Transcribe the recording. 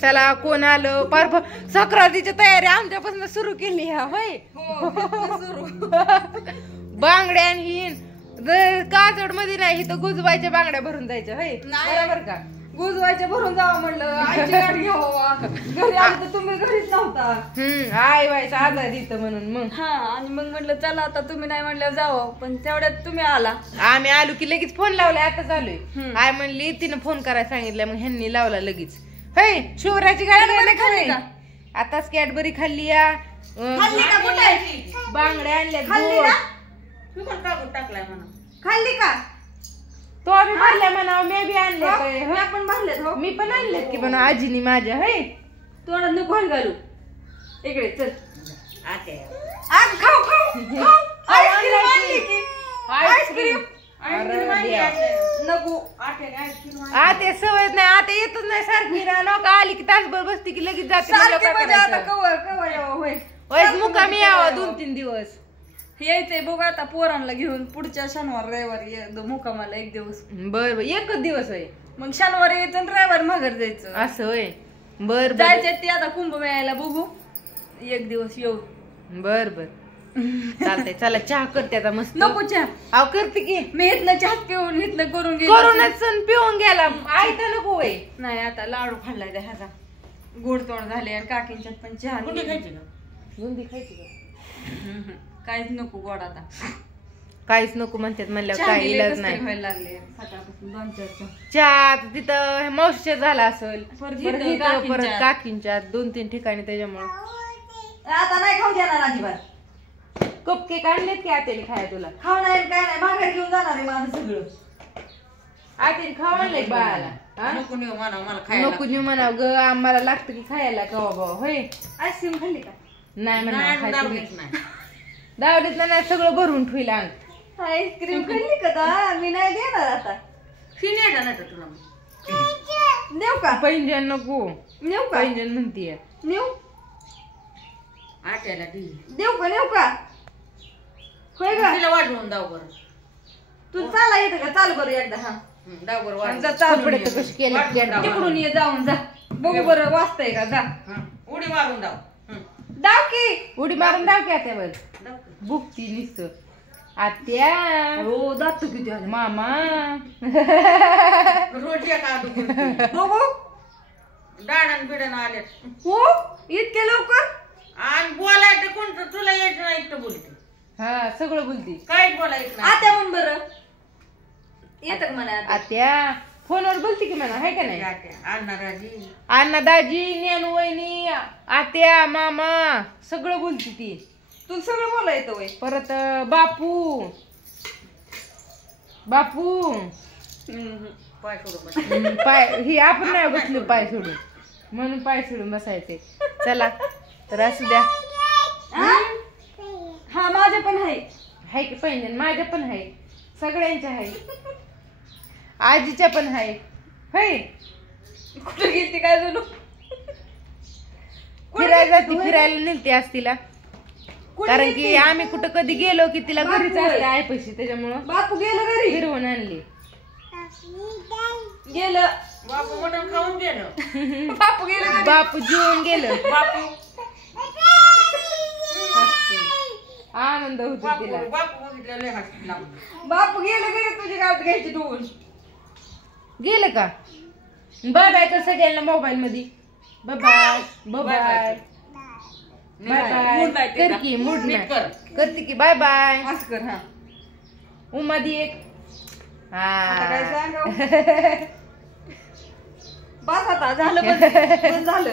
चला कोण आलं पार सक्रातीची तयारी आमच्यापासून सुरू केली ह्या होय. बांगड्या हिन काजड मध्ये नाही तर गुजबाईच्या बांगड्या भरून जायच्या होय बरोबर का. गुजवायच्या भरून जावं म्हणलं आईची गाडी घ्यावं घरी आलं तर तुम्ही घरीच नव्हता. आई व्हायचा आजार इथं म्हणून मग हा आणि मग म्हणलं चला आता तुम्ही नाही म्हणलं जावं पण तेवढ्यात तुम्ही आला. आम्ही आलो की लगेच फोन लावलाय आता चालूय. आय म्हणली तिनं फोन करायला सांगितलं मग ह्यांनी लावला लगेच. होय शिवराची गाडी खाल्ली का आताच कॅडबरी खाल्ली या बांगड्या आणल्या टाकलाय म्हणा खाल्ली का तो आम्ही भरल्या म्हणा मी बी आणले आपण भरलेत हो मी पण आणलेत की म्हणा आजीनी माझ्या होय तोंडात नको घालू इकडे चल आज खाऊ खाऊ आईस्क्रीम आणली की आईस्क्रीम नको आता सवय नाही आता येतच नाही सारखी नका आली की तासभर बसती की लगेच जाते मुकामी यावा 2-3 दिवस यायचंय बघ आता पोरांना घेऊन पुढच्या शनिवार रविवारी मुकामाला 1 दिवस. बर एकच दिवस होय मग शनिवारी यायचं आणि रविवारी माघार जायचं असं होय. बर जायचं ते आता कुंभमेळ्याला बघू 1 दिवस येऊ. बर बर चालतंय चला चहा करते आता मस्त. नको चहा अहो करते की मी इथनं चहा पिऊन इथनं करून करूनच पिऊन गेला आई तर नको होय. नाही आता लाडू खाल्लाय त्या ह्याचा गोड तोड झाले आणि काकींच्यात पण चहा खायची बुंदी खायची का काहीच नको गोड आता काहीच नको म्हणतात म्हणल्यावर काय इलाज नाही व्हायला लागले सकाळपासून 2-4 चहा तिथं मावशीच्या झाला असेल परत परत काकींच्या 2-3 ठिकाणी त्याच्यामुळं आता नाही खाऊ देणार अजिबात. कप केक आणलेत की आत्याने खाया तुला खाऊ नाही काय नाही माघार घेऊन जाणार आहे माझं सगळं. आत्याने खाऊ आणलंय बाळाला नको नेऊ म्हणा मला खायला नको नेऊ म्हणाव ग आम्हाला लागतं की खायला कवा बाबा होय. आईस्क्रीम खाल्ली का नाही म्हणा दावलीत नाही सगळं भरून ठेवलं अंग. आईस्क्रीम खाल्ली का मी नाही देणार आता तुला नेऊ का पैंजण नको नेऊ का पैंजण म्हणतीये नेऊ आट्याला देऊ का नेऊ का होय का तिला वाढवून दाव बरं तू चाला येतं का चाल बरं एकदा हा दाव बरं वाढ कपडे तर कशी केले तिकडून ये जाऊन जा बघू बरं वाचतंय का जा उडी मारून दाव दाव की उडी मारून दाव की आत्यावर बुकती नुसतं आत्या हो जातो किती आले मामा रोज एका बघू डाळण बिडण आले हो इतके लवकर आणि बोलायचं कोणतं तुला यायचं नाही एकटं बोलते हा सगळं बोलती काहीच बोलायचं नाही आत्या म्हण बरं येतं का म्हणा आत्या फोनवर बोलती की म्हणा हाय का नाही अण्णा राजी अण्णा दाजी ज्ञानू वहिनी आत्या मामा सगळं बोलती ती तुला सगळं बोला येतं वय परत बापू बापू पाय सोडून पाय ही आपण नाही बसलो पाय सोडून म्हणून पाय सोडून बसायचे. चला तर असू द्या. हा माझ्या पण आहे की पाहिजे माझ्या पण आहे सगळ्यांच्या आहे आजीच्या पण आहे होय. कुठे गेलती काय बोलू फिरायला जाते फिरायला नेलते आज तिला कारण की आम्ही कुठं कधी गेलो की तिला घरीच असते आहे पैसे त्याच्यामुळं बापू गेलं घरी फिरवून आणली गेलं बापू मटण खाऊन गेलं बापू गेलं बापू जेवून गेलं बापू आनंद होतो तिला बापू बघितलं लय हसला बापू गेलं घरी तुझी गाठ घ्यायची धुवून गेलं का बाय बाय कर सगळ्यांना मोबाईल मध्ये bye bye bye bye bye कर की मूड नाही करते की बाय बाय असं कर हा उमा दी एक आता काय सांगावं बस आता झालं बस झालं